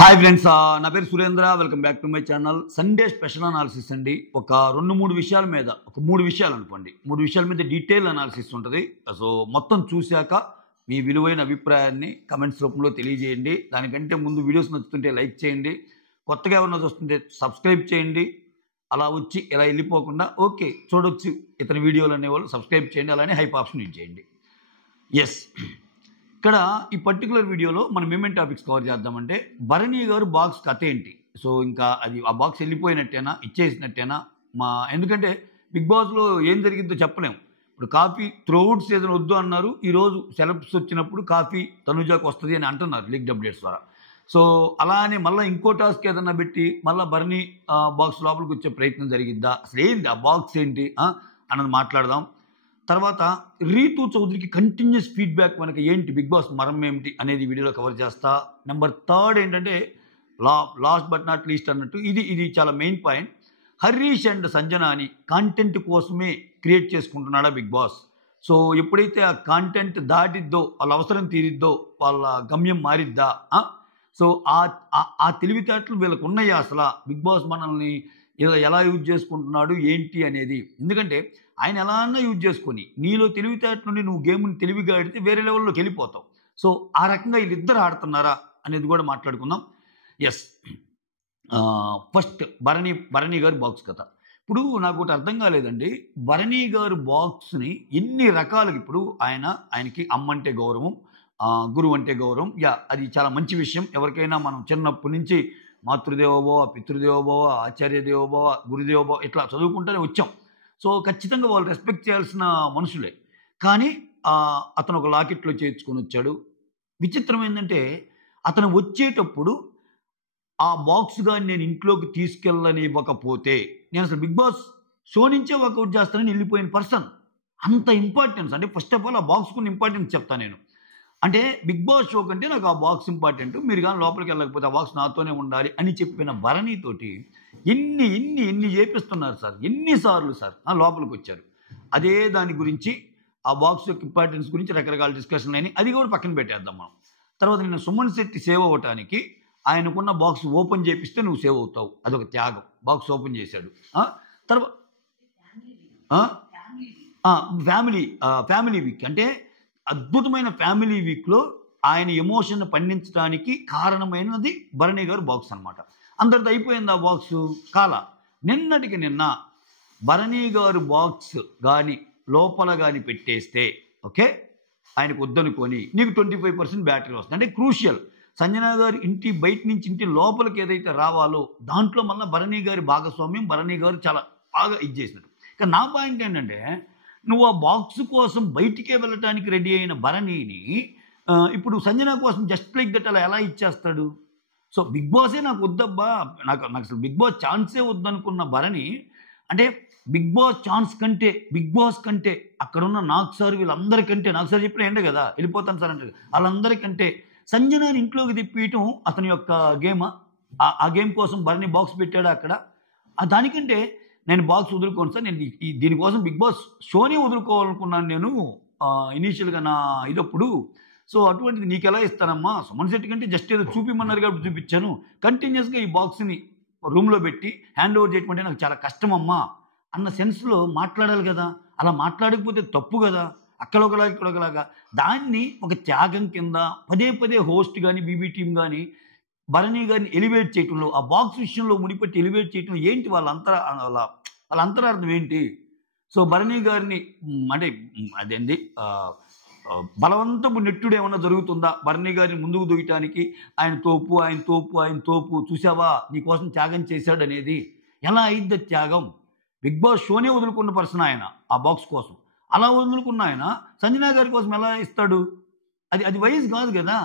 Hi friends, నా పేరు Surendra. Welcome back to my channel. Sunday special analysis అండి. ఒక 2-3 విషయాల మీద, ఒక 3 విషయాలు అనుకోండి, 3 విషయాల మీద డీటెయిల్ అనాలిసిస్ ఉంటుంది. సో మొత్తం చూశాక మీ విలువైన అభిప్రాయాన్ని కమెంట్స్ రూపంలో తెలియజేయండి. దానికంటే ముందు వీడియోస్ నచ్చుతుంటే లైక్ చేయండి, కొత్తగా ఎవరైనా చూస్తుంటే సబ్స్క్రైబ్ చేయండి. అలా వచ్చి ఇలా వెళ్ళిపోకుండా ఓకే చూడొచ్చు ఇతని వీడియోలు అనేవాళ్ళు సబ్స్క్రైబ్ చేయండి, అలానే హైప్ ఆప్షన్ యూజ్ చేయండి. ఎస్, ఇక్కడ ఈ పర్టికులర్ వీడియోలో మనం ఏమేమి టాపిక్స్ కవర్ చేద్దామంటే, భరణి గారు బాక్స్ కథ ఏంటి, సో ఇంకా అది ఆ బాక్స్ వెళ్ళిపోయినట్టేనా, ఇచ్చేసినట్టేనా, ఎందుకంటే బిగ్ బాస్లో ఏం జరిగిందో చెప్పలేము. ఇప్పుడు కాఫీ త్రూఅవుట్ సీజన్ వద్దు అన్నారు, ఈరోజు సెలబ్స్ వచ్చినప్పుడు కాఫీ తనుజాకు వస్తుంది అని అంటున్నారు లీక్డ్ అప్డేట్స్ ద్వారా. సో అలానే మళ్ళీ ఇంకో టాస్క్ ఏదన్నా పెట్టి మళ్ళీ భరణి బాక్స్ లోపలికి వచ్చే ప్రయత్నం జరిగిద్దా, అసలు ఏంటి ఆ బాక్స్ ఏంటి అన్నది మాట్లాడదాం. తర్వాత రీతు చౌదరికి కంటిన్యూస్ ఫీడ్బ్యాక్ మనకి ఏంటి, బిగ్ బాస్ మరం ఏమిటి అనేది వీడియోలో కవర్ చేస్తా. నెంబర్ 3 ఏంటంటే లాస్ట్ బట్ నాట్ లీస్ట్ అన్నట్టు ఇది చాలా మెయిన్ పాయింట్. హరీష్ అండ్ సంజనాని కాంటెంట్ కోసమే క్రియేట్ చేసుకుంటున్నాడా బిగ్ బాస్. సో ఎప్పుడైతే ఆ కాంటెంట్ దాటిద్దో, వాళ్ళ అవసరం తీరిద్దో, వాళ్ళ గమ్యం మారిద్దా, సో ఆ తెలివితేటలు వీళ్ళకు ఉన్నాయా, అసలు బిగ్ బాస్ మనల్ని ఎలా యూజ్ చేసుకుంటున్నాడు ఏంటి అనేది. ఎందుకంటే ఆయన ఎలా అన్నా యూజ్ చేసుకొని నీలో తెలివితేట నుండి నువ్వు గేమ్ని తెలివిగా ఆడితే వేరే లెవెల్లోకి వెళ్ళిపోతావు. సో ఆ రకంగా వీళ్ళిద్దరు ఆడుతున్నారా అనేది కూడా మాట్లాడుకుందాం. ఎస్, ఫస్ట్ భరణి గారి బాక్స్ కథ. ఇప్పుడు నాకు ఒకటి అర్థం కాలేదండి, భరణి గారు బాక్స్ని ఎన్ని రకాలుగా, ఇప్పుడు ఆయనకి అమ్మ అంటే గౌరవం, గురువు అంటే గౌరవం, అది చాలా మంచి విషయం. ఎవరికైనా మనం చిన్నప్పటి నుంచి మాతృదేవోభవ, పితృదేవోభవ, ఆచార్య దేవోభవ, గురుదేవోభవ ఇట్లా చదువుకుంటూనే వచ్చాం. సో ఖచ్చితంగా వాళ్ళు రెస్పెక్ట్ చేయాల్సిన మనుషులే. కానీ అతను ఒక లాకెట్లో చేర్చుకొని వచ్చాడు. విచిత్రం ఏంటంటే అతను వచ్చేటప్పుడు ఆ బాక్స్ కానీ నేను ఇంట్లోకి తీసుకెళ్ళనివ్వకపోతే నేను అసలు బిగ్ బాస్ షో నుంచే వర్కౌట్ చేస్తానని వెళ్ళిపోయిన పర్సన్. అంత ఇంపార్టెన్స్, అంటే ఫస్ట్ ఆఫ్ ఆల్ ఆ బాక్స్కున్న ఇంపార్టెన్స్ చెప్తాను నేను. అంటే బిగ్ బాస్ షో కంటే నాకు ఆ బాక్స్ ఇంపార్టెంట్, మీరు కానీ లోపలికి వెళ్ళకపోతే ఆ బాక్స్ నాతోనే ఉండాలి అని చెప్పిన భరణితోటి ఎన్ని చేపిస్తున్నారు సార్, ఎన్నిసార్లు సార్ లోపలికి వచ్చారు. అదే దాని గురించి, ఆ బాక్స్ యొక్క ఇంపార్టెన్స్ గురించి రకరకాల డిస్కషన్లు అయినాయి, అది కూడా పక్కన పెట్టేద్దాం మనం. తర్వాత నిన్న సుమన్ శెట్టి సేవ్ అవ్వటానికి ఆయనకున్న బాక్స్ ఓపెన్ చేపిస్తే నువ్వు సేవ్ అవుతావు, అదొక త్యాగం. బాక్స్ ఓపెన్ చేశాడు. తర్వాత ఫ్యామిలీ వీక్, అంటే అద్భుతమైన ఫ్యామిలీ వీక్లో ఆయన ఎమోషన్ పండించడానికి కారణమైనది భరణి గారు బాక్స్ అనమాట. అందరితో అయిపోయింది ఆ బాక్స్ కాల. నిన్నటికి నిన్న భరణి గారు బాక్స్ కానీ లోపల కానీ పెట్టేస్తే ఓకే, ఆయనకు వద్దనుకొని నీకు 25% బ్యాటరీ వస్తుంది, అంటే క్రూషియల్. సంజన గారు ఇంటి బయట నుంచి ఇంటి లోపలికి ఏదైతే రావాలో దాంట్లో మళ్ళీ భరణి గారి భాగస్వామ్యం, భరణి గారు చాలా బాగా చేసినట్టు. కానీ నా పాయింట్ ఏంటంటే, నువ్వు ఆ బాక్స్ కోసం బయటికే వెళ్ళటానికి రెడీ అయిన భరణిని ఇప్పుడు సంజన కోసం జస్ట్ లైక్ దట్ అలా ఎలా ఇచ్చేస్తాడు. సో బిగ్ బాసే నాకు వద్దబ్బా, నాకు అసలు బిగ్ బాస్ ఛాన్సే వద్దనుకున్న భరణి, అంటే బిగ్ బాస్ ఛాన్స్ కంటే, బిగ్ బాస్ కంటే అక్కడున్న నాకు సార్ వీళ్ళందరికంటే, నాకు సార్ చెప్పిన ఏంటే కదా వెళ్ళిపోతాను సార్ అంటే, వాళ్ళందరికంటే సంజనాని ఇంట్లోకి తిప్పియటం అతని యొక్క గేమ్. ఆ గేమ్ కోసం భరణి బాక్స్ పెట్టాడు అక్కడ. దానికంటే నేను బాక్స్ వదులుకోను సార్, నేను దీనికోసం బిగ్ బాస్ షోనే వదులుకోవాలనుకున్నాను నేను ఇనీషియల్గా నా ఇదప్పుడు. సో అటువంటిది నీకు ఎలా ఇస్తానమ్మా, సుమన్ శెట్టి కంటే జస్ట్ ఏదో చూపిమన్నారు కాబట్టి చూపించాను, కంటిన్యూస్గా ఈ బాక్స్ని రూమ్లో పెట్టి హ్యాండ్ ఓవర్ చేయటం అంటే నాకు చాలా కష్టమమ్మా అన్న సెన్స్లో మాట్లాడాలి కదా. అలా మాట్లాడకపోతే తప్పు కదా, అక్కడ ఒకలాగా ఇక్కడ ఒకలాగా. దాన్ని ఒక త్యాగం కింద పదే హోస్ట్ కానీ బీబీ టీం కానీ భరణి గారిని ఎలివేట్ చేయటంలో, ఆ బాక్స్ విషయంలో ముడిపెట్టి ఎలివేట్ చేయటం ఏంటి, వాళ్ళ అంతరార్థం ఏంటి. సో భరణి గారిని అంటే అదేంది బలవంతపు నెట్టుడు ఏమన్నా జరుగుతుందా భరణి గారిని ముందుకు దూయటానికి, ఆయన తోపు చూసావా నీకోసం త్యాగం చేశాడు అనేది. ఎలా అయింది త్యాగం? బిగ్ బాస్ షోనే వదులుకున్న పర్సన్ ఆయన ఆ బాక్స్ కోసం. అలా వదులుకున్న ఆయన సంజన గారి కోసం ఎలా ఇస్తాడు? అది వైజ్ కాదు కదా.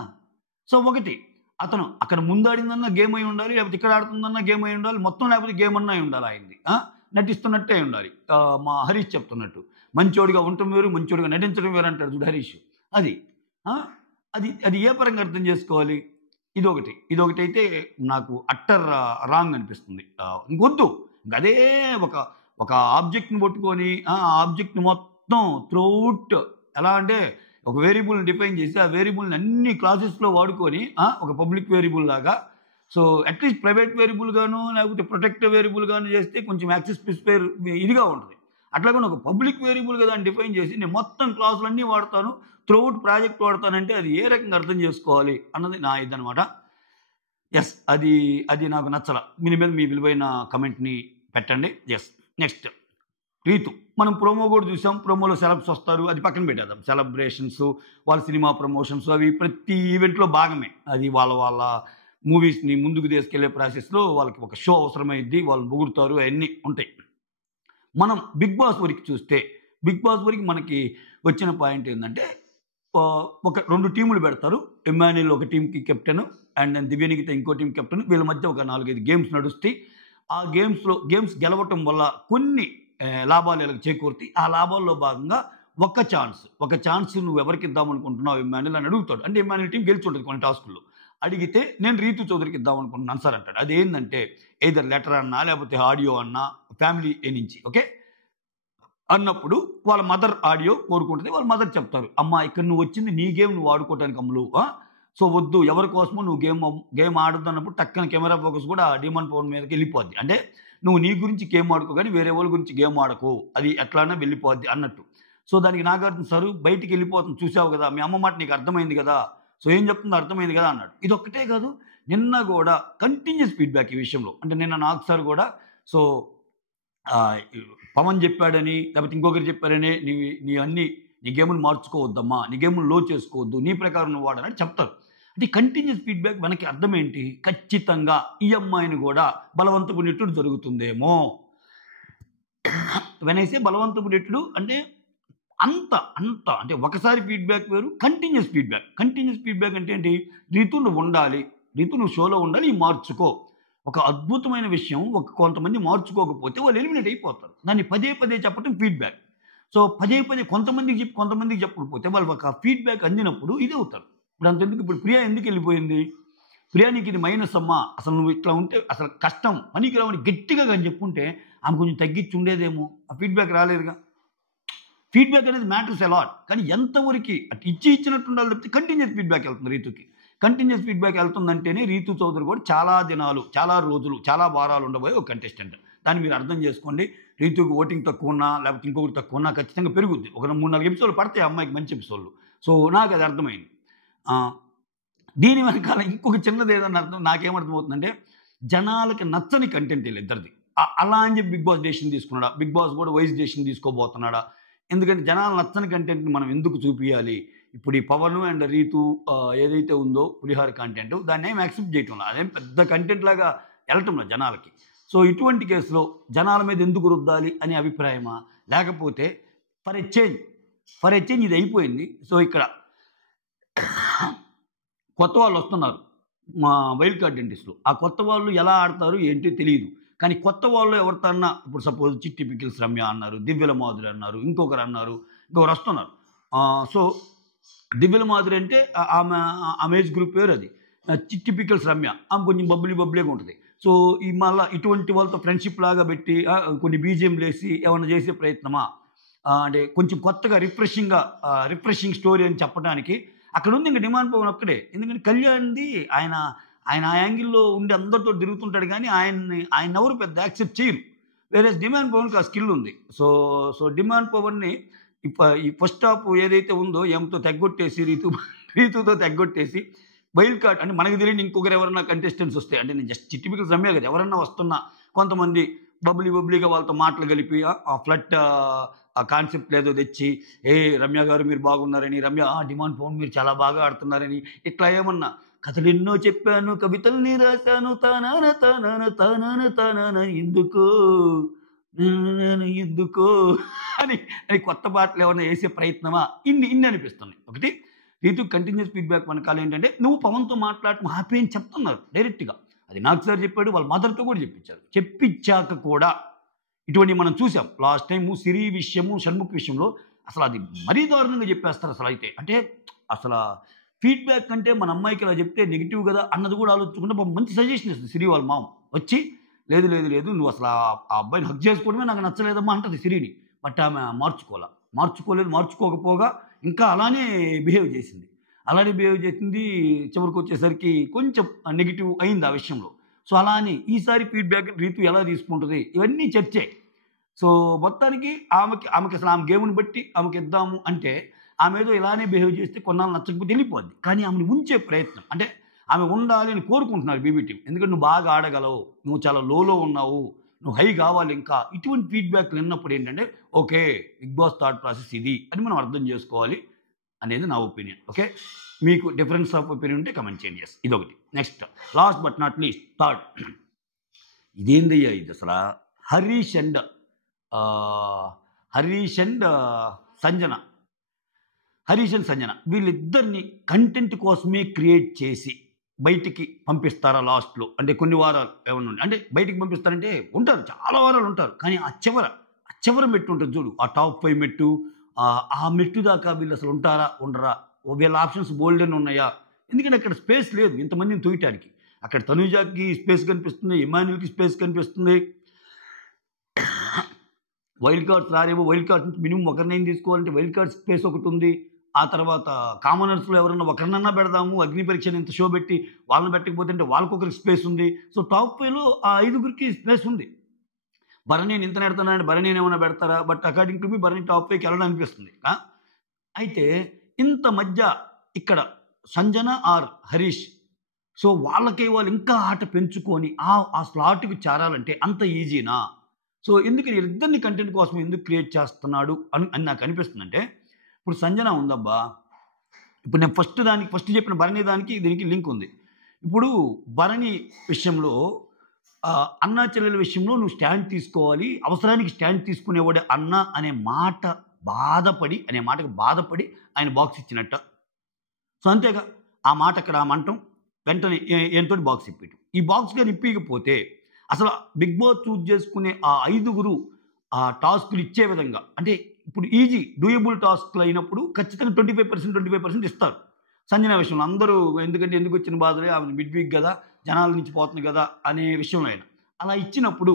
సో ఒకటి, అతను అక్కడ ముందాడిందన్న గేమ్ అయి ఉండాలి, లేకపోతే ఇక్కడ ఆడుతుందన్న గేమ్ అయి ఉండాలి, మొత్తం లేకపోతే గేమ్ అన్నా అయి ఉండాలి. ఆయనది నటిస్తున్నట్టే ఉండాలి. మా హరీష్ చెప్తున్నట్టు మంచోడిగా ఉండటం వేరు, మంచోడిగా నటించడం వేరు అంటాడు చూడు హరీష్. అది ఏ పరంగా అర్థం చేసుకోవాలి? ఇదొకటి అయితే నాకు అట్టర్ రాంగ్ అనిపిస్తుంది. ఇంకొద్దు, అదే ఒక ఆబ్జెక్ట్ని పట్టుకొని ఆ ఆబ్జెక్ట్ని మొత్తం త్రూఅవుట్ ఎలా అంటే ఒక వేరియబుల్ని డిఫైన్ చేసి ఆ వేరియబుల్ని అన్ని క్లాసెస్లో వాడుకొని ఒక పబ్లిక్ వేరియబుల్ లాగా సో అట్లీస్ట్ ప్రైవేట్ వేరియబుల్ గాను లేకపోతే ప్రొటెక్టివ్ వేరియబుల్ గాను చేస్తే కొంచెం యాక్సెస్ స్పెసిఫైర్ ఇదిగా ఉంటుంది. అట్లాగే ఒక పబ్లిక్ వేరియబుల్గా దాన్ని డిఫైన్ చేసి నేను మొత్తం క్లాసులన్నీ వాడతాను, త్రూఅవుట్ ప్రాజెక్ట్ వాడతానంటే అది ఏ రకంగా అర్థం చేసుకోవాలి అన్నది నా ఇదనమాట. ఎస్, అది అది నాకు నచ్చల. దీని మీద మీ విలువైన కమెంట్ని పెట్టండి. Yes, next Ritu. మనం ప్రోమో కూడా చూసాం. ప్రోమోలో సెలబ్స్ వస్తారు, అది పక్కన పెట్టేద్దాం. సెలబ్రేషన్స్, వాళ్ళ సినిమా ప్రమోషన్స్ అవి ప్రతి ఈవెంట్లో భాగమే. అది వాళ్ళ వాళ్ళ మూవీస్ని ముందుకు తీసుకెళ్లే ప్రాసెస్లో వాళ్ళకి ఒక షో అవసరమైద్ది, వాళ్ళు పొగుడుతారు, అవన్నీ ఉంటాయి. మనం బిగ్ బాస్ వరకు చూస్తే, బిగ్ బాస్ వరకు మనకి వచ్చిన పాయింట్ ఏంటంటే ఒక 2 టీములు పెడతారు. ఎమ్మాన్యుల్ ఒక టీంకి కెప్టెన్ అండ్ దెన్ దివ్యనిగిత ఇంకో టీం కెప్టెన్. వీళ్ళ మధ్య ఒక 4-5 గేమ్స్ నడుస్తాయి. ఆ గేమ్స్ గెలవటం వల్ల కొన్ని లాభాలు వీళ్ళకి చేకూరుతాయి. ఆ లాభాల్లో భాగంగా ఒక ఛాన్స్ నువ్వు ఎవరికి ఇద్దామనుకుంటున్నావు ఎమ్మాన్యుల్ అని అడుగుతాడు. అంటే ఎమ్మాన్యుల్ టీం గెలిచి ఉంటుంది కొన్ని టాస్కుల్లో. అడిగితే నేను రీతు చౌదరికి ఇద్దామనుకుంటున్నాను సార్ అంటాడు. అది ఏంటంటే ఏదర్ లెటర్ అన్నా లేకపోతే ఆడియో అన్నా ఫ్యామిలీ నుంచి ఓకే అన్నప్పుడు వాళ్ళ మదర్ ఆడియో కోరుకుంటుంది. వాళ్ళ మదర్ చెప్తారు, అమ్మ ఇక్కడ నువ్వు వచ్చింది నీ గేమ్ నువ్వు ఆడుకోవటానికి అమ్ములు, సో వద్దు, ఎవరి కోసమో నువ్వు గేమ్ ఆడద్దు అన్నప్పుడు టక్కన కెమెరా ఫోకస్ కూడా డిమాండ్ పవన్ మీదకి వెళ్ళిపోద్ది. అంటే నువ్వు నీ గురించి గేమ్ ఆడుకో కానీ వేరే వాళ్ళ గురించి గేమ్ ఆడకు, అది ఎట్లానే వెళ్ళిపోద్ది అన్నట్టు. సో దానికి నాగార్జున సారు బయటికి వెళ్ళిపోతుంది, చూసావు కదా, మీ అమ్మ మాట నీకు అర్థమైంది కదా, సో ఏం చెప్తుందో అర్థమైంది కదా అన్నాడు. ఇది ఒక్కటే కాదు, నిన్న కూడా కంటిన్యూస్ ఫీడ్బ్యాక్ ఈ విషయంలో. అంటే నిన్న నాగ్ సార్ కూడా సో పవన్ చెప్పాడని లేకపోతే ఇంకొకరు చెప్పారని నీ గేములు మార్చుకోవద్దమ్మా, నీ గేములు లో చేసుకోవద్దు, నీ ప్రకారం నువ్వు వాడని చెప్తారు. అంటే కంటిన్యూస్ ఫీడ్బ్యాక్ మనకి అర్థం ఏంటి, ఖచ్చితంగా ఈ అమ్మాయిని కూడా బలవంతపు నెట్టుడు జరుగుతుందేమో. వెనైసే బలవంతపు నెట్టుడు అంటే అంత అంటే ఒకసారి ఫీడ్బ్యాక్ వేరు, కంటిన్యూస్ ఫీడ్బ్యాక్ అంటే ఏంటి, రీతు నువ్వు ఉండాలి, రీతు నువ్వు షోలో ఉండాలి, మార్చుకో. ఒక అద్భుతమైన విషయం, కొంతమంది మార్చుకోకపోతే వాళ్ళు ఎలిమినేట్ అయిపోతారు. దాన్ని పదే చెప్పడం ఫీడ్బ్యాక్. సో పదే కొంతమందికి చెప్పకపోతే వాళ్ళు ఒక ఫీడ్బ్యాక్ అందినప్పుడు ఇది అవుతారు. ఇప్పుడు అంతెందుకు, ఇప్పుడు ప్రియా ఎందుకు వెళ్ళిపోయింది, ప్రియా నీకు ఇది మైనస్ అమ్మా, అసలు నువ్వు ఇట్లా ఉంటే అసలు కష్టం, పనికి రావని గట్టిగా కానీ చెప్పుంటే ఆమె కొంచెం తగ్గించి ఉండేదేమో. ఆ ఫీడ్బ్యాక్ రాలేదుగా. ఫీడ్బ్యాక్ అనేది మ్యాటర్స్ అలాట్, కానీ ఎంతవరకు అటు ఇచ్చినట్టు ఉండాలి తప్పితే కంటిన్యూస్ ఫీడ్బ్యాక్ వెళ్తుంది రీతుకి. కంటిన్యూస్ ఫీడ్బ్యాక్ వెళ్తుందంటేనే రీతు చౌదరి కూడా చాలా దినాలు, చాలా రోజులు, చాలా వారాలు ఉండబోయే ఒక కంటెస్టెంట్. దాన్ని మీరు అర్థం చేసుకోండి. రీతుకి ఓటింగ్ తక్కువ ఉన్నా లేకపోతే ఇంకొకటి తక్కువ ఉన్నా ఖచ్చితంగా పెరుగుద్ది. ఒక 3-4 ఎపిసోడ్లు పడతాయి అమ్మాయికి, మంచి ఎపిసోడ్లు. సో నాకు అది అర్థమైంది. దీని వెనకాల ఇంకొక చిన్నది ఏదన్నా అర్థం నాకేమర్థమవుతుందంటే, జనాలకి నచ్చని కంటెంట్ వీళ్ళిద్దరిది. అలా అని చెప్పి బిగ్ బాస్ డెసిషన్ తీసుకున్నాడా, బిగ్ బాస్ కూడా వైస్ డెసిషన్ తీసుకోబోతున్నాడా? ఎందుకంటే జనాలు నచ్చని కంటెంట్ని మనం ఎందుకు చూపించాలి? ఇప్పుడు ఈ పవన్ అండ్ రీతు ఏదైతే ఉందో పులిహార కంటెంట్, దాన్ని ఏం యాక్సెప్ట్ చేయటం లేదు, అదేం పెద్ద కంటెంట్ లాగా వెళ్ళటం లేదు జనాలకి. సో ఇటువంటి కేసులో జనాల మీద ఎందుకు రుద్దాలి అనే అభిప్రాయమా, లేకపోతే ఫర్ ఎ చేంజ్ ఇది అయిపోయింది. సో ఇక్కడ కొత్త వాళ్ళు వస్తున్నారు మా వైల్డ్ కార్డ్ డెంటిస్ట్లో. ఆ కొత్త వాళ్ళు ఎలా ఆడతారు ఏంటో తెలియదు. కానీ కొత్త వాళ్ళు ఎవరితోన్నా, ఇప్పుడు సపోజ్ చిట్టి పికిల్స్ రమ్య అన్నారు, దివ్యల మాధురి అన్నారు, ఇంకొకరు వస్తున్నారు. సో దివ్యల మాధురి అంటే ఆమె ఏజ్ గ్రూప్ పేరు అది. చిట్టి పికిల్స్ రమ్య ఆమె కొంచెం బబ్బులీగా ఉంటుంది. సో ఈ మళ్ళీ ఇటువంటి వాళ్ళతో ఫ్రెండ్షిప్ లాగా పెట్టి కొన్ని బీజిఎంలు వేసి ఏమైనా చేసే ప్రయత్నమా, అంటే కొంచెం కొత్తగా రిఫ్రెషింగ్ స్టోరీ అని చెప్పడానికి అక్కడ ఉంది. ఇంకా డిమాండ్ పవన్ ఒక్కడే. ఎందుకంటే కళ్యాణ్ది ఆయన ఆ యాంగిల్లో ఉండి అందరితో తిరుగుతుంటాడు, కానీ ఆయన ఎవరు పెద్ద యాక్సెప్ట్ చేయరు. వేరే డిమాండ్ పవన్కి ఆ స్కిల్ ఉంది. సో డిమాండ్ పవన్ని ఈ ఫస్ట్ హాఫ్ ఏదైతే ఉందో ఏమితో తెగ్గొట్టేసి రీతుతో తెగ్గొట్టేసి వైల్డ్ కార్డ్ అంటే మనకు తెలియని ఇంకొకరు ఎవరన్నా కంటెస్టెంట్స్ వస్తే, అంటే నేను జస్ట్ టిపికల్ రమ్య కదా, ఎవరన్నా వస్తున్నా కొంతమంది బబ్లీగా వాళ్ళతో మాటలు కలిపి ఆ ఫ్లట్ ఆ కాన్సెప్ట్ ఏదో తెచ్చి, రమ్య గారు మీరు బాగున్నారని, రమ్య డిమాండ్ పవన్ మీరు చాలా బాగా ఆడుతున్నారని, ఇట్లా ఏమన్నా కథలు ఎన్నో చెప్పాను, కవితల్ని రాశాను, తానాన ఎందుకో అని కొత్త పాటలు ఏమన్నా వేసే ప్రయత్నమా, ఇన్ని అనిపిస్తున్నాయి. ఒకటి రీతు కంటిన్యూస్ ఫీడ్బ్యాక్ వెనకాల ఏంటంటే, నువ్వు పవన్తో మాట్లాడటం హ్యాపీ అని చెప్తున్నారు డైరెక్ట్గా. అది నాకు సార్ చెప్పాడు, వాళ్ళ మదర్తో కూడా చెప్పించాక కూడా ఇటువంటి మనం చూసాం. లాస్ట్ టైము సిరి విషయము, షణ్ముఖ్ విషయంలో అసలు అది మరీ దారుణంగా చెప్పేస్తారు. అసలు అయితే అంటే అసలు ఫీడ్బ్యాక్ అంటే మన అమ్మాయికి ఇలా చెప్తే నెగిటివ్ కదా అన్నది కూడా ఆలోచించకుండా మంచి సజెషన్ ఇస్తుంది సిరి వాళ్ళ మామ వచ్చి, లేదు నువ్వు అసలు ఆ అబ్బాయిని హక్ చేసుకోవడమే నాకు నచ్చలేదమ్మా అంటది సిరిని. బట్ ఆమె మార్చుకోలేదు, మార్చుకోకపోగా ఇంకా అలానే బిహేవ్ చేసింది. అలానే బిహేవ్ చేసింది. చివరికి వచ్చేసరికి కొంచెం నెగెటివ్ అయింది ఆ విషయంలో. సో, అలా అని ఈసారి ఫీడ్‌బ్యాక్ రీతు ఎలా తీసుకుంటది? ఇవన్నీ చర్చే. సో, మొత్తానికి ఆమెకసలు ఆమె గేమ్‌ని బట్టి ఆమెకిద్దాము అంటే, ఆమేదో ఇలానే బిహేవ్ చేస్తే కొన్నాళ్ళు నచ్చకపోతే ఎళ్ళిపోద్ది. కానీ ఆమెను ఉంచే ప్రయత్నం అంటే, ఆమె ఉండాలి అని కోరుకుంటున్నారు బీబీ టీమ్. ఎందుకంటే నువ్వు బాగా ఆడగలవు, నువ్వు చాలా లోలో ఉన్నావు, నువ్వు హై కావాలి ఇంకా. ఇటువంటి ఫీడ్‌బ్యాక్‌లు విన్నప్పుడు ఏంటంటే, okay. Bigg Boss thought process ఇది అని మనం అర్థం చేసుకోవాలి అనేది నా ఒపీనియన్. ఓకే. మీకు డిఫరెన్స్ ఆఫ్ ఒపీనియన్ ఉంటే కామెంట్ చేయండి. యెస్. ఇదొకటి. Next last but not least third ఇదేందయ్యా ఇదసలా? Harish and ah, Harish and Sanjana. Harish and Sanjana వీళ్ళిద్దరిని కంటెంట్ కోసమే క్రియేట్ చేసి బయటికి పంపిస్తారా లాస్ట్‌లో? అంటే కొన్ని వారాలు ఏమన్నా అంటే బయటికి పంపిస్తారంటే ఉంటారు. చాలా వారాలు ఉంటారు. కానీ ఆ చివర మెట్టు ఉంటది చూడు. ఆ టాప్ 5 మెట్టు ఆ మెట్టు దాకా వీళ్ళసలు ఉంటారా? ఉండరా? వీళ్ళ ఆప్షన్స్ బోలెడన్ని ఉన్నాయా? ఎందుకంటే అక్కడ స్పేస్ లేదు ఇంతమందిని తూయటానికి. అక్కడ తనూజకి స్పేస్ కనిపిస్తుంది. ఇమాన్యుల్‌కి స్పేస్ కనిపిస్తుంది. వైల్డ్ కార్డ్స్ రారేమో. వైల్డ్ కార్డ్స్ నుంచి మినిమమ్ ఒకరినైనా తీసుకోవాలంటే వైల్డ్ కార్డ్ స్పేస్ ఒకటుంది. ఆ తర్వాత కామనర్స్‌లో ఎవరన్నా ఒకరినన్నా పెడదాము. అగ్ని పరీక్షని ఇంత షో పెట్టి వాళ్ళని పెట్టకపోతే అంటే వాళ్ళకొకరికి స్పేస్ ఉంది. సో, టాప్ 5లో ఆ ఐదుగురికి స్పేస్ ఉంది. భరణిని ఇంత నెడతానంటే భరణిని ఏమైనా పెడతారా? But according to me Bharani top 5కి వెళ్ళడం అనిపిస్తుంది. అయితే ఇంత మధ్య ఇక్కడ సంజన ఆర్ హరీష్. సో, వాళ్ళు ఇంకా ఆట పెంచుకొని ఆ స్లాట్‌కి చేరాలంటే అంత ఈజీనా? సో, ఎందుకు వీళ్ళిద్దరిని కంటెంట్ కోసం ఎందుకు క్రియేట్ చేస్తున్నాడు అని నాకు అనిపిస్తుందంటే, ఇప్పుడు సంజన ఉందబ్బా! ఇప్పుడు నేను ఫస్ట్ చెప్పిన భరణి దానికి దీనికి లింక్ ఉంది. ఇప్పుడు భరణి విషయంలో అన్నా చెల్లెల విషయంలో నువ్వు స్టాండ్ తీసుకోవాలి. అవసరానికి స్టాండ్ తీసుకునేవాడే అన్న అనే మాటకి బాధపడి ఆయన బాక్స్ ఇచ్చినట్ట. సో, అంతేగా. ఆ మాట అక్కడ ఆమంటం వెంటనే ఈయనతోటి బాక్స్ ఇప్పియటం. ఈ బాక్స్ గాని ఇప్పీయకపోతే అసలు బిగ్ బాస్ చూజ్ చేసుకునే ఆ ఐదుగురు ఆ టాస్క్‌లు ఇచ్చే విధంగా అంటే ఇప్పుడు ఈజీ డూయబుల్ టాస్క్‌లు అయినప్పుడు ఖచ్చితంగా 25% ఇస్తారు. సంజన విషయంలో అందరూ ఎందుకంటే ఎందుకొచ్చిన బాధలే ఆమె మిడ్ వీక్ గదా! జనాల నుంచి పోతుంది గదా! అనే విషయంలో అయినా. అలా ఇచ్చినప్పుడు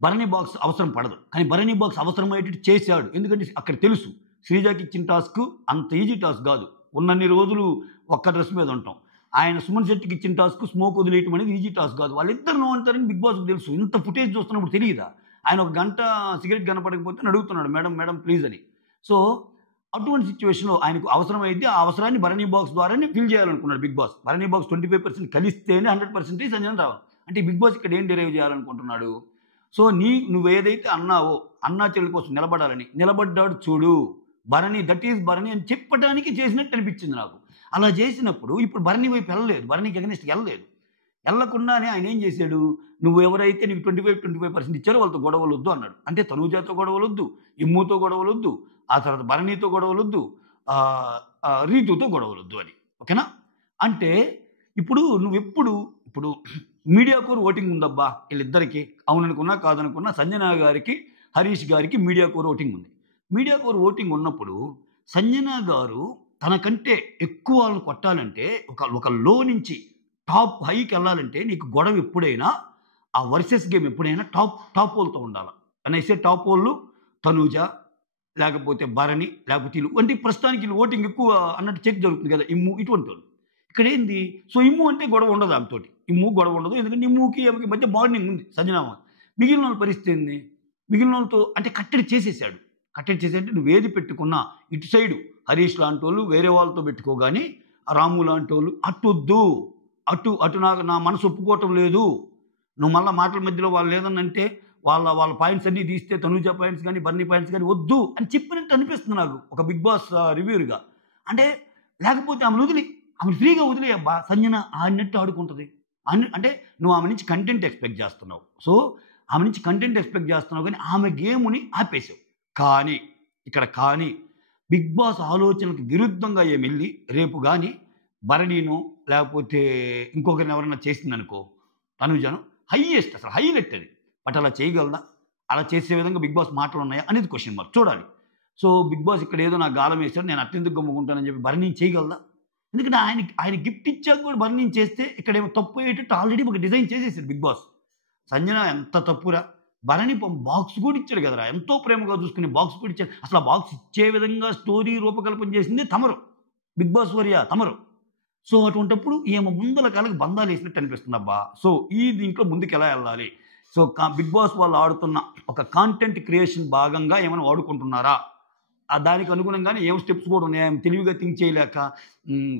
భరణి బాక్స్ అవసరం పడదు. కానీ భరణి బాక్స్ అవసరమయ్యేటట్టు చేశాడు. ఎందుకంటే అక్కడ తెలుసు. శ్రీజాకి ఇచ్చిన టాస్క్ అంత ఈజీ టాస్క్ గాదు. ఉన్నన్ని రోజులు ఒక్క డ్రెస్ మీద ఉంటాం. ఆయన సుమన్ శెట్టికి ఇచ్చిన టాస్క్ స్మోక్ వదిలేయటం అనేది ఈజీ టాస్క్ గాదు. వాళ్ళిద్దరు నో అంటారని బిగ్ బాస్‌కి తెలుసు. ఇంత ఫుటేజ్ చూస్తున్నప్పుడు తెలీదా? ఆయన ఒక గంట సిగరెట్ కనపడకపోతే అడుగుతున్నాడు మేడం ప్లీజ్ అని. సో, అటువంటి సిట్యుయేషన్‌లో ఆయనకు అవసరమైద్ది. ఆ అవసరాన్ని భరణి బాక్స్ ద్వారానే ఫిల్ చేయాలనుకున్నాడు బిగ్ బాస్. భరణి బాక్స్ 25% కలిస్తేనే 100% సంజన రావాలి. అంటే బిగ్ బాస్ ఇక్కడ ఏం డిరైవ్ చేయాలనుకుంటున్నాడు? సో, నువ్వేదైతే అన్నావో అన్నా చెల్లెల కోసం నిలబడ్డాడు చూడు. భరణి దట్ ఈస్ భరణి అని చెప్పటానికి చేసినట్టు అనిపించింది నాకు. అలా చేసినప్పుడు ఇప్పుడు భరణి వైపు వెళ్ళలేదు. భరణికి అగెనిస్ట్‌గా వెళ్ళలేదు. ఎళ్ళకుండానే ఆయనేం చేశాడు, నువ్వెవరైతే నీకు 25% ఇచ్చారో వాళ్ళతో గొడవలొద్దు అన్నాడు. అంటే తనూజాతో గొడవలొద్దు, ఇమ్ముతో గొడవలొద్దు, ఆ తర్వాత భరణితో గొడవలొద్దు, రీతుతో గొడవలొద్దు అని. ఓకేనా? అంటే ఇప్పుడు మీడియా కోర్ ఓటింగ్ ఉందబ్బా ఈళ్ళిద్దరికీ. అవుననుకున్నా, కాదనుకున్నా సంజన గారికి, హరీష్ గారికి మీడియా కోర్ ఓటింగ్ ఉంది. మీడియా కోర్ ఓటింగ్ ఉన్నప్పుడు సంజన గారు తనకంటే ఎక్కువ వాళ్ళని కొట్టాలంటే ఒక లో నుంచి టాప్ హైకెళ్ళాలంటే నీకు గొడవ ఎప్పుడైనా ఆ వర్సెస్ గేమ్ ఎప్పుడైనా టాపోళ్ళతో ఉండాల. అండ్ ఐ సే టాపోళ్ళు తనూజ, లేకపోతే భరణి, లేకపోతే ఈళ్ళు అంటే ప్రస్తుతానికి ఈళ్ళు ఓటింగ్ ఎక్కువ అన్నట్టు చెక్ జరుగుతుంది కదా! ఇమ్ము ఇటువంటోళ్ళు. ఇక్కడేంది సో, ఇమ్ము అంటే గొడవ ఉండదు ఆమెతోటి. ఇమ్ము గొడవ ఉండదు. ఎందుకంటే ఇమ్ముకి ఆమెకి మధ్య బాండింగ్ ఉంది సంజనామ. మిగిలినోళ్ళ పరిస్థితి ఏంది? మిగిలినోళ్ళతో అంటే కట్టడి చేసేసాడు. కట్టడి చేసేంటే నువ్వేది పెట్టుకున్నా ఇటు సైడు హరీష్ లాంటోళ్ళు వేరే వాళ్ళతో పెట్టుకో గాని, రాము లాంటోళ్ళు అటొద్దు. అటు నా మనసు ఒప్పుకోవటం లేదు. నువ్వు మళ్ళా మాటల మధ్యలో వాళ్ళు లేదనంటే వాళ్ళ పాయింట్స్ అన్నీ తీస్తే తనూజ పాయింట్స్ గాని, బన్నీ పాయింట్స్ గాని వద్దు అని చెప్పినట్టు అనిపిస్తుంది నాకు. ఒక బిగ్ బాస్ రివ్యూయర్‌గా. అంటే లేకపోతే ఆమెను ఫ్రీగా వదిలేయబ్బా! సంజన ఆడినట్టు ఆడుకుంటది. అంటే నువ్వు ఆమె నుంచి కంటెంట్ ఎక్స్‌పెక్ట్ చేస్తున్నావు. సో, ఆమె నుంచి కంటెంట్ ఎక్స్‌పెక్ట్ చేస్తున్నావు గానీ ఆమె గేమ్‌ని ఆపేసావు. కానీ బిగ్ బాస్ ఆలోచనలకు విరుద్ధంగా ఏమెళ్లి రేపు గాని భరణినో లేకపోతే ఇంకొకరిని ఎవరైనా చేసిందనుకో తనూజను హైయెస్ట్ అసలు హైలైట్ అది. బట్ అలా చేయగలదా? అలా చేసే విధంగా బిగ్ బాస్ మాటలున్నాయా? అనేది క్వెషన్ మార్క్. చూడాలి. సో, బిగ్ బాస్ ఇక్కడ ఏదో నాకు గాలం వేసాడు. నేను అట్టెందుకు గమ్ముకుంటానని చెప్పి భరణిని చేయగలదా? ఎందుకంటే ఆయన గిఫ్ట్ ఇచ్చాక కూడా భరణిని చేస్తే ఇక్కడేమో తప్పు అయ్యేటట్టు ఆల్రెడీ ఒక డిజైన్ చేసేసాడు బిగ్ బాస్. సంజన ఎంత తప్పురా! భరణి బాక్స్ కూడా ఇచ్చాడు కదరా! ఎంతో ప్రేమగా చూసుకునే బాక్స్ కూడా ఇచ్చాడు. అసలు ఆ బాక్స్ ఇచ్చే విధంగా స్టోరీ రూపకల్పన చేసింది తమరు. బిగ్ బాస్ వర్య తమరు. సో అటువంటప్పుడు ఈమె ముందల కాళ్ళకి బంధాలు వేసినట్టు అనిపిస్తుంది అబ్బా. సో ఈ దీంట్లో ముందుకు ఎలా వెళ్ళాలి? సో బిగ్ బాస్ వాళ్ళు ఆడుతున్న ఒక కాంటెంట్ క్రియేషన్ భాగంగా ఏమైనా వాడుకుంటున్నారా? దానికి అనుగుణంగానే ఏం స్టెప్స్ కూడా ఉన్నాయి. ఆమె తెలివిగా థింక్ చేయలేక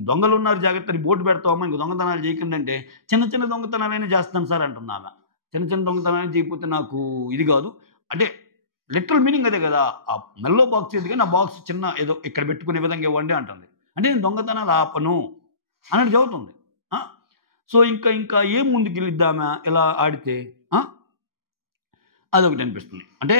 దొంగలున్నారు జాగ్రత్త అని బోర్డు పెడతామా ఇంక దొంగతనాలు చేయకండి అంటే, చిన్న చిన్న దొంగతనాలైనా చేస్తాను సార్ అంటుంది ఆమె. చిన్న చిన్న దొంగతనాలు చేయకపోతే నాకు ఇది కాదు అంటే లిటరల్ మీనింగ్ అదే కదా. ఆ మెల్లో బాక్స్ ఏది కానీ ఆ బాక్స్ చిన్న ఏదో ఇక్కడ పెట్టుకునే విధంగా ఇవ్వండి అంటుంది. అంటే నేను దొంగతనాలు ఆపను అన్నట్టు చదువుతుంది. సో ఇంకా ఇంకా ఏం ముందుకు వెళ్ళిద్దామా ఇలా ఆడితే అదొకటి అనిపిస్తుంది. అంటే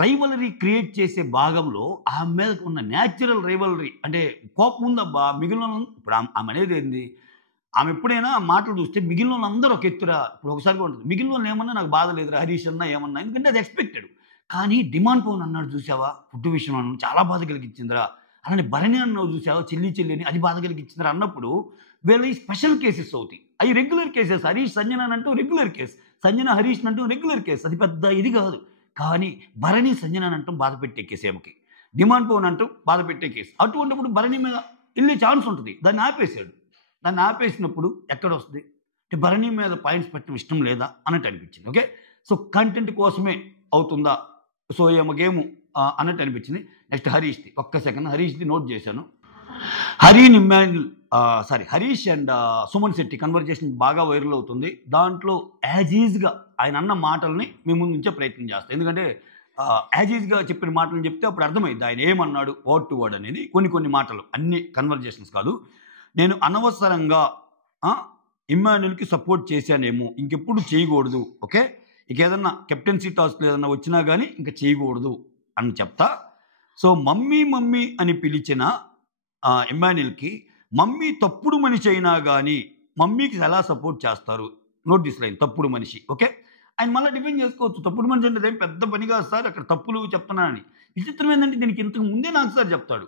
రైవలరీ క్రియేట్ చేసే భాగంలో ఆమె మీద ఉన్న న్యాచురల్ రైవలరీ అంటే కోపం ఉందబ్బా. మిగిలిన ఇప్పుడు ఆమె అనేది ఏంది, ఆమె ఎప్పుడైనా మాటలు చూస్తే మిగిలిన వాళ్ళందరూ ఒక ఎత్తురా. ఇప్పుడు ఒకసారిగా ఉంటుంది, మిగిలిన వాళ్ళు ఏమన్నా నాకు బాధ లేదురా హరీష్ అన్నా ఏమన్నా, ఎందుకంటే అది ఎక్స్పెక్టెడ్. కానీ డిమాండ్ పవన్ అన్నాడు చూసావా, ఫుడ్ విషయం అన్న చాలా బాధ కలిగించిందిరా. అలానే భరణి అన్నావు చూసావా, చెల్లి అని అది బాధ కలిగించిందిరా అన్నప్పుడు వీళ్ళు స్పెషల్ కేసెస్ అవుతాయి. అవి రెగ్యులర్ కేసెస్. హరీష్ సంజన అంటూ రెగ్యులర్ కేసు, సంజన హరీష్ అంటూ రెగ్యులర్ కేసు, అది పెద్ద ఇది కాదు. కానీ భరణి సంజన అంటూ బాధ పెట్టే కేసు ఏమకి, డిమాండ్ పవన్ అంటూ బాధ పెట్టే కేసు. అటువంటిప్పుడు భరణి మీద వెళ్ళే ఛాన్స్ ఉంటుంది. దాన్ని ఆపేశాడు. దాన్ని ఆపేసినప్పుడు ఎక్కడ వస్తుంది అంటే భరణి మీద పాయింట్స్ పెట్టడం ఇష్టం లేదా అన్నట్టు అనిపించింది. ఓకే, సో కంటెంట్ కోసమే అవుతుందా, సో ఏమో గేము అన్నట్టు అనిపించింది. నెక్స్ట్ హరీష్ది ఒక్క సెకండ్, హరీష్ది నోట్ చేశాను. హరీష్ అండ్ సుమన్ శెట్టి కన్వర్జేషన్ బాగా వైరల్ అవుతుంది. దాంట్లో యాజ్ ఈజ్గా ఆయన అన్న మాటల్ని మీ ముందు నుంచే ప్రయత్నం చేస్తాను. ఎందుకంటే యాజ్ ఈజ్గా చెప్పిన మాటలు చెప్తే అప్పుడు అర్థమైంది ఆయన ఏమన్నాడు వర్డ్ టు వర్డ్ అనేది. కొన్ని మాటలు, అన్ని కన్వర్జేషన్స్ కాదు. నేను అనవసరంగా ఇమ్మాన్యుల్కి సపోర్ట్ చేశానేమో, ఇంకెప్పుడు చేయకూడదు. ఓకే, ఇక ఏదన్నా కెప్టెన్సీ టాస్క్లు ఏదన్నా వచ్చినా కానీ ఇంకా చేయకూడదు అని చెప్తా. సో మమ్మీ అని పిలిచిన ఇమ్మాన్యుల్కి మమ్మీ తప్పుడు మనిషి అయినా కానీ మమ్మీకి ఎలా సపోర్ట్ చేస్తారు? నోట్ దిస్ లైన్, తప్పుడు మనిషి. ఓకే, ఆయన మళ్ళీ డిఫెండ్ చేసుకోవచ్చు. తప్పుడు మనిషి అంటే ఏం పెద్ద పని కాదు సార్, అక్కడ తప్పులు చెప్తున్నానని. విచిత్రం ఏంటంటే దీనికి ఇంతకు ముందే నాకు సార్ చెప్తాడు.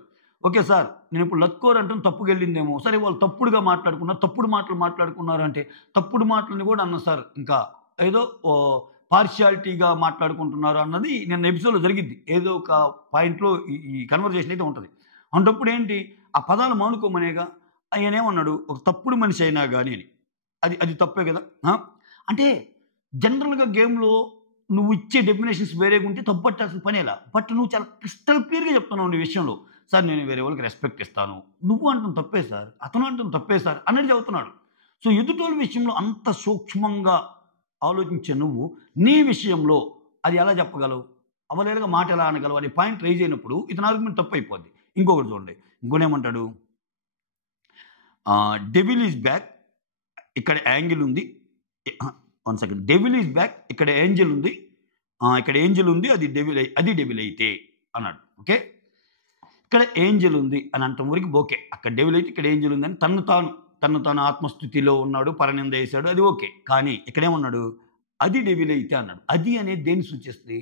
ఓకే సార్, నేను ఇప్పుడు లత్కోర్ అంటాను తప్పుకు వెళ్ళిందేమో, సరే వాళ్ళు తప్పుడుగా మాట్లాడుకున్నారు, తప్పుడు మాటలు మాట్లాడుకున్నారు అంటే తప్పుడు మాటలని కూడా అన్న సార్, ఇంకా ఏదో పార్షియాలిటీగా మాట్లాడుకుంటున్నారు అన్నది నిన్న ఎపిసోడ్లో జరిగింది. ఏదో ఒక పాయింట్లో ఈ కన్వర్జేషన్ అయితే ఉంటుంది. అంటప్పుడు ఏంటి ఆ పదాలు మానుకోమనేగా. ఆయన ఏమన్నాడు, ఒక తప్పుడు మనిషి అయినా కానీ అని. అది తప్పే కదా. అంటే జనరల్గా గేమ్లో నువ్వు ఇచ్చే డెఫినేషన్స్ వేరేగా ఉంటే తప్పు పట్టాల్సిన పని ఎలా. బట్ నువ్వు చాలా క్రిస్టల్ క్లియర్గా చెప్తున్నావు నీ విషయంలో. సార్ నేను వేరే వాళ్ళకి రెస్పెక్ట్ ఇస్తాను, నువ్వు అంటాం తప్పే సార్, అతను అంటాం తప్పే సార్ అన్నది చెబుతున్నాడు. సో ఎదుటోళ్ళ విషయంలో అంత సూక్ష్మంగా ఆలోచించే నువ్వు నీ విషయంలో అది ఎలా చెప్పగలవు, అవలేలుగా మాట ఎలా అనగలవు అనే పాయింట్ రైజ్ అయినప్పుడు ఇతని ఆర్గ్యుమెంట్ తప్పు అయిపోద్ది. ఇంకొకటి చూడండి, ఇంకోనేమంటాడు, డెవిల్ ఈజ్ బ్యాక్ ఇక్కడ యాంగిల్ ఉంది. 1 సెకండ్, డెవిల్ ఈజ్ బ్యాక్ ఇక్కడ ఏంజల్ ఉంది, ఇక్కడ ఏంజల్ ఉంది, అది డెవిల్ అయితే అన్నాడు. ఓకే, ఇక్కడ ఏంజల్ ఉంది అని అంటాం వరకు ఓకే, అక్కడ డెవిల్ అయితే ఇక్కడ ఏంజల్ ఉంది అని తను తాను ఆత్మస్థుతిలో ఉన్నాడు, పరనింద వేశాడు, అది ఓకే. కానీ ఇక్కడేమన్నాడు, అది డెవిల్ అయితే అన్నాడు. అది అనేది దేన్ని సూచిస్తుంది?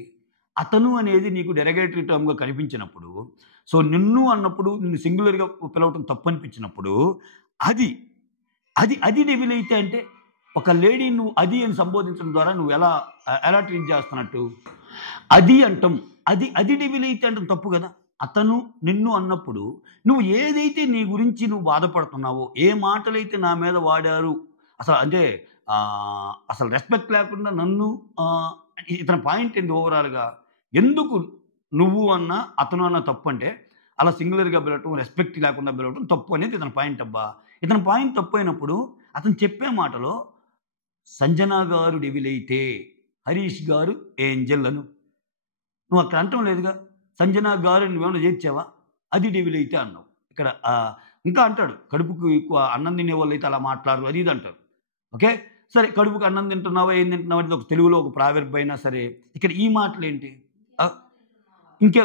అతను అనేది నీకు డెరగేటరీ టర్మ్గా కనిపించినప్పుడు, సో నిన్ను అన్నప్పుడు నిన్ను సింగులర్గా పిలవటం తప్పు అనిపించినప్పుడు అది డెవిల్ అయితే అంటే ఒక లేడీ నువ్వు అది అని సంబోధించడం ద్వారా నువ్వు ఎలా ట్రీట్ చేస్తున్నట్టు? అది అంటాం, అది డెవిల్ అయితే అంటాం తప్పు కదా. అతను నిన్ను అన్నప్పుడు నువ్వు ఏదైతే నీ గురించి నువ్వు బాధపడుతున్నావో, ఏ మాటలైతే నా మీద వాడారు, అసలు రెస్పెక్ట్ లేకుండా నన్ను ఇతని పాయింట్ ఏంది ఓవరాల్గా, ఎందుకు నువ్వు అన్నా అతను అన్న తప్పు అంటే అలా సింగులర్గా పిలవటం, రెస్పెక్ట్ లేకుండా పిలవటం తప్పు అనేది ఇతని పాయింట్ అబ్బా. ఇతని పాయింట్ తప్పు అయినప్పుడు అతను చెప్పే మాటలో సంజన గారు డెవిల్ అయితే హరీష్ గారు ఏంజల్ అను, నువ్వు అక్కడ అంటం లేదుగా. సంజన గారు నువ్వేమైనా చేర్చావా, అది డెవిల్ అయితే అన్నావు. ఇక్కడ ఇంకా అంటాడు, కడుపుకు ఎక్కువ అన్నం తినే వాళ్ళు అయితే అలా మాట్లాడరు, అది ఇది అంటారు. ఓకే, సరే కడుపుకు అన్నం తింటున్నావా ఏం తింటున్నావా అనేది ఒక తెలుగులో ఒక ప్రావెర్బ్ అయినా సరే, ఇక్కడ ఈ మాటలు ఏంటి,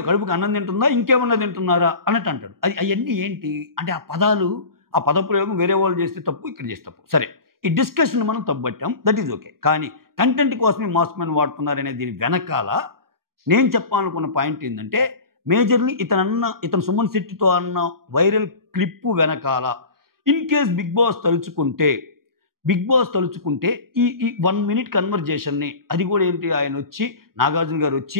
కడుపుకు అన్నం తింటుందా ఇంకేమన్నా తింటున్నారా అన్నట్టు అంటాడు. అవన్నీ ఏంటి అంటే ఆ పదాలు, ఆ పదప్రయోగం వేరే వాళ్ళు చేస్తే తప్పు, ఇక్కడ చేస్తే తప్పు. సరే, ఈ డిస్కషన్ మనం తప్పబట్టాం, దట్ ఈజ్ ఓకే. కానీ కంటెంట్ కోసమే మాస్ మ్యాన్ వాడుతున్నారనే దీని వెనకాల నేను చెప్పాలనుకున్న పాయింట్ ఏంటంటే, మేజర్లీ ఇతను సుమన్ శెట్టితో అన్న వైరల్ క్లిప్పు వెనకాల ఇన్ కేస్ బిగ్ బాస్ తలుచుకుంటే బిగ్ బాస్ తలుచుకుంటే ఈ 1 మినిట్ కన్వర్జేషన్‌ని అది కూడా ఏంటి ఆయనొచ్చి 'నాగార్జున' గారు వచ్చి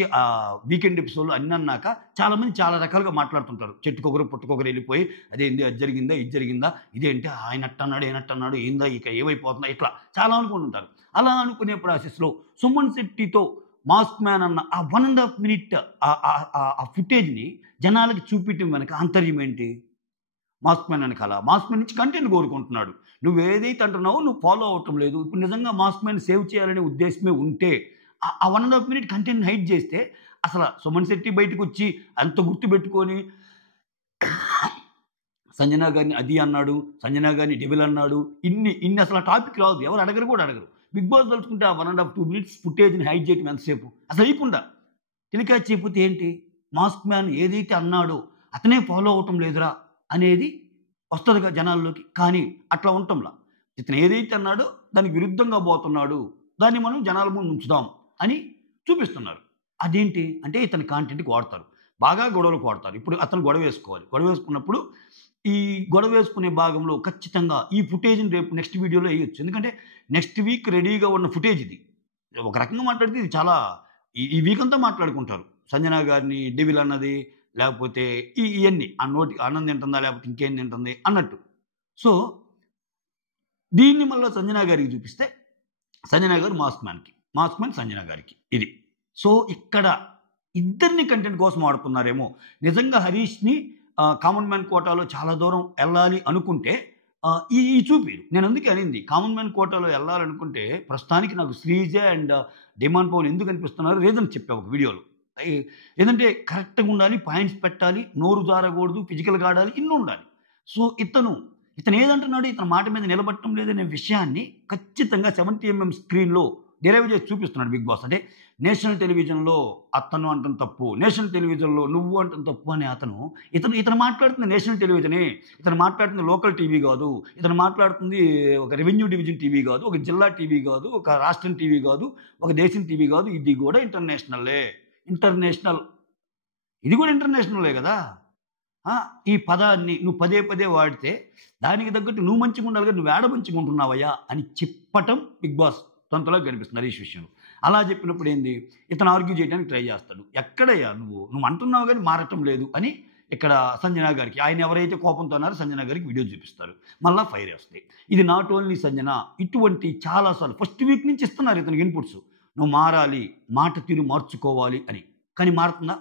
వీకెండ్ ఎపిసోడ్‌లో అన్నీ అన్నాక చాలామంది చాలా రకాలుగా మాట్లాడుతుంటారు. చెట్టుకొకరు, పుట్టకొకరు ఎళ్ళిపోయి అదేంది అది జరిగిందా? ఇది జరిగిందా? ఇదేంటి ఆయన అట్టన్నాడు, ఈయన అట్టన్నాడు, ఏందా ఇక ఏమైపోతుందా? ఇట్లా చాలా అనుకుంటుంటారు. అలా అనుకునే ప్రాసెస్‌లో సుమన్ శెట్టితో మాస్క్ మ్యాన్ అన్న ఆ 1 ½ మినిట్ ఆ ఫుటేజ్‌ని జనాలకి చూపియటం వెనక ఆంతర్యం ఏంటి? మాస్క్ మ్యాన్ వెనకాల. మాస్క్ మ్యాన్ నుంచి కంటెంట్ కోరుకుంటున్నాడు. నువ్వేదైతే అంటున్నావో నువ్వు ఫాలో అవ్వటం లేదు. ఇప్పుడు నిజంగా మాస్క్ మ్యాన్ సేవ్ చేయాలనే ఉద్దేశ్యమే ఉంటే ఆ 1 ½ మినిట్ కంటెంట్‌ని హైడ్ చేస్తే అసల సుమన్ శెట్టి బయటకొచ్చి అంత గుర్తుపెట్టుకొని సంజన గారిని అది అన్నాడు, సంజన గారిని డెవిల్ అన్నాడు. ఇన్ని అసలు ఆ టాపిక్ రాదు. ఎవరు అడగరు కూడా అడగరు. బిగ్ బాస్ తలుచుకుంటే ఆ 1 ½ 2 మినిట్స్ ఫుటేజ్‌ని హైడ్ చేయటం ఎంతసేపు? అసలు వేయకుండా టెలికాస్ట్ చేయకపోతే ఏంటి? మాస్క్ మ్యాన్ ఏదైతే అన్నాడో అతనే ఫాలో అవ్వటం లేదురా అనేది వస్తదిగా జనాల్లోకి. కానీ అట్లా ఉండటంలా. ఇతను ఏదైతే అన్నాడో దానికి విరుద్ధంగా పోతున్నాడు. దాన్ని మనం జనాల ముందు ఉంచుదాం అని చూపిస్తున్నారు. అదేంటి అంటే ఇతని కాంటెంట్‌కి వాడతారు. బాగా గొడవలకు వాడతారు. ఇప్పుడు అతను గొడవేసుకోవాలి. గొడవేసుకున్నప్పుడు ఈ గొడవేసుకునే భాగంలో ఖచ్చితంగా ఈ ఫుటేజ్‌ని రేపు నెక్స్ట్ వీడియోలో ఎయొచ్చు. ఎందుకంటే నెక్స్ట్ వీక్ రెడీగా ఉన్న ఫుటేజ్ ఇది. ఒక రకంగా మాట్లాడితే ఇది చాలా ఈ వీక్ అంతా మాట్లాడుకుంటారు. సంజన గారిని డెవిల్ అన్నది లేకపోతే ఇయన్నీ ఆ నోటికి అన్నం తింటుందా? లేకపోతే ఇంకేం తింటుంది అన్నట్టు. సో, దీన్ని మళ్ళా సంజన గారికి చూపిస్తే సంజన గారు మాస్క్ మ్యాన్‌కి. మాస్క్ మ్యాన్ సంజన గారికి. ఇది. సో, ఇక్కడ ఇద్దరిని కంటెంట్ కోసం వాడుతున్నారేమో. నిజంగా హరీష్‌ని కామన్ మ్యాన్ కోటాలో చాలా దూరం ఎళ్ళాలి అనుకుంటే ఈ చూపియరు. నేను అందుకే అనింది. కామన్ మ్యాన్ కోటాలో ఎళ్ళాలనుకుంటే ప్రస్తుతానికి నాకు శ్రీజ అండ్ డిమాండ్ పవన్ ఎందుకు అనిపిస్తున్నారో రీజన్ చెప్పా ఒక వీడియోలో. ఎ ఏదంటే కరెక్ట్‌గా ఉండాలి, పాయింట్స్ పెట్టాలి, నోరు జారకూడదు, ఫిజికల్‌గా ఆడాలి, ఇన్నుండాలి. సో, ఇతను ఏదంటున్నాడు, ఇతని మాట మీద నిలబడటం లేదనే విషయాన్ని ఖచ్చితంగా 70 ఎంఎం స్క్రీన్‌లో డిరైవ్ చేసి చూపిస్తున్నాడు బిగ్ బాస్. అంటే నేషనల్ టెలివిజన్‌లో అతను అనటం తప్పు, నేషనల్ టెలివిజన్‌లో నువ్వు అనటం తప్పు అనే ఇతను మాట్లాడుతుంది నేషనల్ టెలివిజనే. ఇతను మాట్లాడుతుంది లోకల్ టీవీ గాదు. ఇతను మాట్లాడుతుంది ఒక రెవెన్యూ డివిజన్ టీవీ గాదు, ఒక జిల్లా టీవీ గాదు, ఒక రాష్ట్రం టీవీ గాదు, ఒక దేశం టీవీ గాదు. ఇది గూడా ఇంటర్నేషనలే. ఇంటర్నేషనల్. ఇది గూడా ఇంటర్నేషనలే గదా! ఆ! ఈ పదాన్ని నువ్వు పదే పదే వాడితే దానికి తగ్గట్టు నువ్వు మంచిగుండాలి గాని నువ్వేడ మంచిగుంటున్నావయ్యా అని చెప్పటం బిగ్ బాస్ తంతులా కనిపిస్తుంది హరీష్ విషయంలో. అలా చెప్పినప్పుడు ఏంది? ఇతను ఆర్గ్యూ చేయడానికి ట్రై చేస్తాడు. ఎక్కడయ్యా నువ్వు అంటున్నావు గాని మారటం లేదు అని ఇక్కడ సంజన గారికి ఆయన ఎవరైతే కోపంతో అన్నారో సంజన గారికి వీడియో చూపిస్తారు. మళ్ళా ఫైర్ వస్తాయి. ఇది నాట్ ఓన్లీ సంజన ఇటువంటి చాలా సార్లు ఫస్ట్ వీక్ నుంచి ఇస్తున్నారు ఇతనికి ఇన్‌పుట్స్. నువ్వు మారాలి, మాట తీరు మార్చుకోవాలి అని. కానీ మారుతుందా?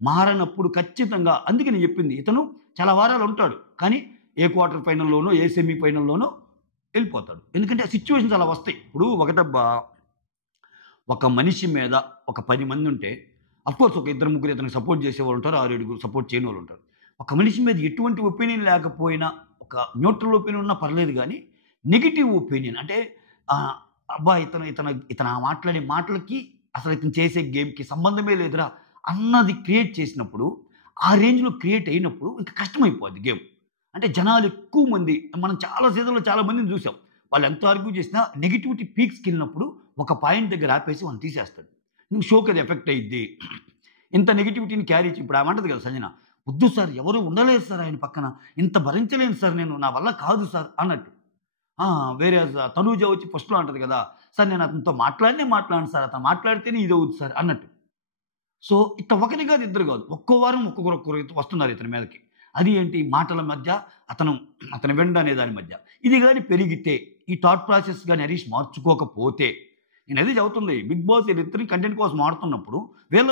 మారనప్పుడు ఖచ్చితంగా అందుకే నేను చెప్పింది ఇతను చాలా వారాలు ఉంటాడు. కానీ ఏ క్వార్టర్ ఫైనల్‌లోనో, ఏ సెమీ ఫైనల్‌లోనో ఎళ్ళిపోతాడు. ఎందుకంటే ఆ సిట్యుయేషన్స్ అలా వస్తాయి. ఇప్పుడు ఒకటబ్బా ఒక మనిషి మీద ఒక 10 మంది ఉంటే అఫ్‌కోర్స్ ఒక ఇద్దరు, ముగ్గురు ఇతనికి సపోర్ట్ చేసేవాళ్ళు ఉంటారు. 6, 7 సపోర్ట్ చేయనోళ్ళు ఉంటారు. ఒక మనిషి మీద ఎటువంటి ఒపీనియన్ లేకపోయినా ఒక న్యూట్రల్ ఒపీనియన్ ఉన్నా పర్లేదు గానీ నెగెటివ్ ఒపీనియన్ అంటే ఆహ్, అబ్బా! ఇతను మాట్లాడే మాటలకి అసలు ఇతను చేసే గేమ్‌కి సంబంధమే లేదురా అన్నది క్రియేట్ చేసినప్పుడు, ఆ రేంజ్‌లో క్రియేట్ అయినప్పుడు ఇంక కష్టమైపోద్ది గేమ్. అంటే జనాలు ఎక్కువ మంది మనం చాలా సీజన్‌లో చాలా మందిని చూసాం. వాళ్ళు ఎంత ఆర్గ్యూ చేసినా నెగటివిటీ పీక్స్‌కెళ్ళినప్పుడు ఒక పాయింట్ దగ్గర ఆపేసి వాళ్ళని తీసేస్తాడు. నీకు షోకి అది ఎఫెక్ట్ అయ్యిద్ది. ఇంత నెగటివిటీని క్యారీ ఇప్పుడు ఆమె అంటది కదా సంజన. "వద్దు సార్ ఎవరు ఉండలేరు సార్ ఆయన పక్కన. ఇంత భరించలేను సార్ నేను. నా వల్ల కాదు సార్" అన్నట్టు. వేరేజ్ తనూజ వచ్చి ఫస్ట్‌లో అంటది కదా! "సార్ నేను అతనితో మాట్లాడను సార్. అతను మాట్లాడితేనే ఇదవుద్ది సార్" అన్నట్టు. సో, ఇట్ట ఒకని కాదు, ఇద్దరు కాదు. ఒక్కో వారం ఒక్కొక్కరు వస్తున్నారు ఇతని మీదకి. అది ఏంటి మాటల మధ్య అతను వెండ అనే దాని మధ్య. ఇది గాని పెరిగితే, ఈ థాట్ ప్రాసెస్ గాని హరీష్ మార్చుకోకపోతే, నేనదే చెబుతుంది. బిగ్ బాస్ వీళ్ళిద్దరిని కంటెంట్ కోసం ఆడుతున్నప్పుడు వీళ్ళ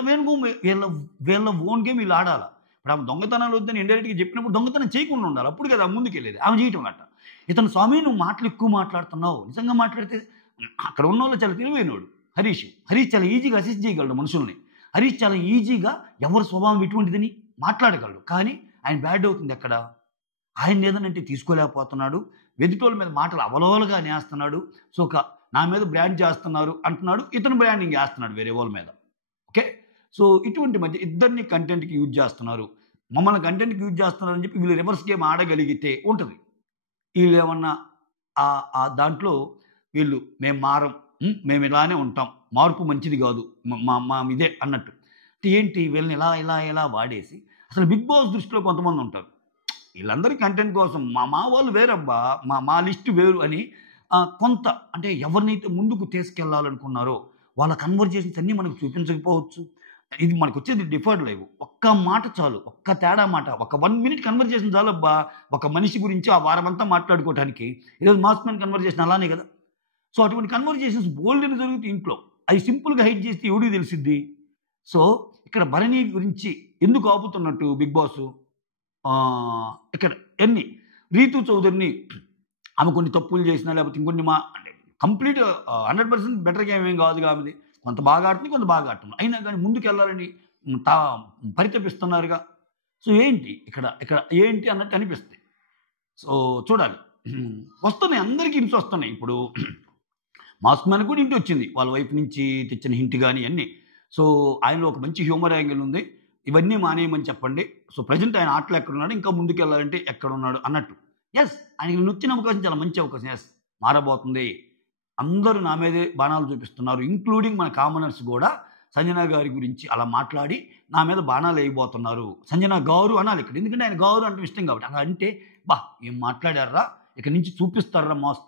ఓన్ గేమ్ వీళ్ళు ఆడాల. ఇప్పుడు ఆమె దొంగతనాలు వద్దని ఇండైరెక్ట్‌గా చెప్పినప్పుడు దొంగతనం చేయకుండా ఉండాలి. అప్పుడు కదా ముందుకెళ్ళేది. ఆమె చేయటం అట్ట. ఇతను స్వామి నువ్వు మాటలు ఎక్కువ మాట్లాడుతున్నావు. నిజంగా మాట్లాడితే అక్కడ ఉన్నోళ్ళు చాలా తెలివైనోడు హరీష్. హరీష్ చాలా ఈజీగా అసిస్ట్ చేయగలడు మనుషుల్ని. హరీష్ చాలా ఈజీగా ఎవరి స్వభావం ఎటువంటిదని మాట్లాడగలడు. కానీ ఆయన బ్యాడ్ అవుతుంది ఎక్కడ? ఆయన్నేదనంటే తీసుకోలేకపోతున్నాడు. ఎదుటోళ్ళ మీద మాటలు అవలవలుగా అనేస్తున్నాడు. సో, నా మీద బ్రాండ్ చేస్తున్నారు అంటున్నాడు. ఇతను బ్రాండింగ్ ఏస్తున్నాడు వేరే వాళ్ళ మీద. ఓకే. సో, ఇటువంటి మధ్య ఇద్దరిని కంటెంట్‌కి యూజ్ చేస్తున్నారు. మమ్మల్ని కంటెంట్‌కి యూజ్ చేస్తున్నారని చెప్పి వీళ్ళు రివర్స్ గేమ్ ఆడగలిగితే ఉంటది. ఈళ్ళేమన్నా దాంట్లో వీళ్ళు మేము మారం. మేము ఇలానే ఉంటాం. మార్పు మంచిది గాదు. మా ఇదే అన్నట్టు. అంటే ఏంటి వీళ్ళని ఇలా వాడేసి అసలు బిగ్ బాస్ దృష్టిలో కొంతమందుంటారు. ఈళ్ళందరూ కంటెంట్ కోసం మా వాళ్ళు వేరబ్బా! మా లిస్ట్ వేరు అని కొంత అంటే ఎవరినైతే ముందుకు తీసుకెళ్లాలనుకున్నారో వాళ్ళ కన్వర్జేషన్స్ అన్నీ మనకు చూపించకపోవచ్చు. ఇది మనకొచ్చేది డిఫర్డ్ లైవ్. ఒక్క మాట చాలు. ఒక్క తేడా మాట. ఒక 1 మినిట్ కన్వర్జేషన్ చాలబ్బా! ఒక మనిషి గురించి ఆ వారమంతా మాట్లాడుకోవటానికి. ఈరోజు మాస్ మ్యాన్ కన్వర్జేషన్ అలానే కదా! సో, అటువంటి కన్వర్జేషన్స్ బోలెడన్ని జరుగుతాయి ఇంట్లో. అయి సింపుల్‌గా హైడ్ చేస్తే ఎవడికి తెలిసిద్ది? సో, ఇక్కడ భరణి గురించి ఎందుకు ఆపుతున్నట్టు బిగ్ బాసు? ఇక్కడ ఎన్ని రీతు చౌదరిని ఆమె కొన్ని తప్పులు చేసినా లేకపోతే ఇంకొన్ని అంటే కంప్లీట్ 100% బెటర్‌గా ఏమేం కాదుగా ఆమెది. కొంత బాగా ఆడుతుంది, కొంత బాగా ఆడుతుంది. అయినా గాని ముందుకెళ్ళాలని హ్మ్, తా పరితపిస్తున్నారుగా. సో, ఏంటి ఇక్కడ ఇక్కడ ఏంటి అన్నట్టు అనిపిస్తుంది. సో, చూడాలి. వస్తున్నాయి అందరికి హింట్స్ వస్తున్నాయి. ఇప్పుడు మాస్ మ్యాన్‌కి కూడా హింట్ వచ్చింది. వాళ్ళ వైఫ్ నుంచి తెచ్చిన హింట్ గాని ఇయన్నీ. సో, ఆయనలో ఒక మంచి హ్యూమర్ యాంగిల్ ఉంది. ఇవన్నీ మానేయమని చెప్పండి. సో, ప్రెజెంట్ ఆయన ఆటలో ఎక్కడున్నాడు? ఇంకా ముందుకెళ్ళాలంటే ఎక్కడున్నాడు అన్నట్టు. యెస్. ఆయనకి నొచ్చిన అవకాశం చాలా మంచి అవకాశం. యెస్. మారబోతుంది. అందరూ నా మీదే బాణాలు చూపిస్తున్నారు. ఇంక్లూడింగ్ మన కామనర్స్ గూడా సంజన గారి గురించి అలా మాట్లాడి నా మీద బాణాలేయబోతున్నారు. సంజన గారు అనాలి ఇక్కడ. ఎందుకంటే ఆయన గారు అంటే ఇష్టం కాబట్టి. అలా అంటే ఏం మాట్లాడార్రా! ఇక నుంచి చూపిస్తార్రా mass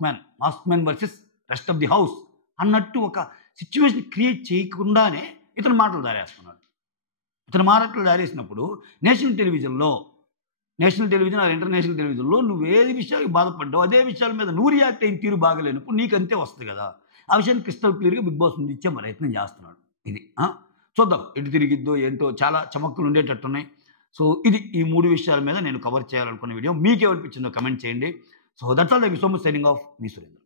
man versus rest of the house అన్నట్టు ఒక సిట్యుయేషన్ క్రియేట్ చేయకుండానే ఇతను మాటలు జారేస్తున్నాడు. ఇతను మాటలు జారేసినప్పుడు నేషనల్ టెలివిజన్ ఆర్ ఇంటర్నేషనల్ టెలివిజన్‌లో నువ్వు ఏ విషయానికి బాధపడ్డావో అదే విషయాల మీద నువ్వు రియాక్ట్ అయిన తీరు బాగాలేనప్పుడు నీకంతే వస్తది గదా! ఆ విషయాన్ని క్రిస్టల్ క్లియర్‌గా బిగ్ బాస్ ముందు ఇచ్చే ప్రయత్నం చేస్తున్నాడు. ఇది. చూద్దాం ఎటు తిరిగిద్దో ఏంటో చాలా చమక్కులు ఉండేటట్టున్నాయి. సో, ఇది ఈ 3 విషయాల మీద నేను కవర్ చేయాలనుకున్న వీడియో. మీకేమనిపించిందో కామెంట్ చేయండి. So, that's all. Thank you so much. Signing off. Me Surendra.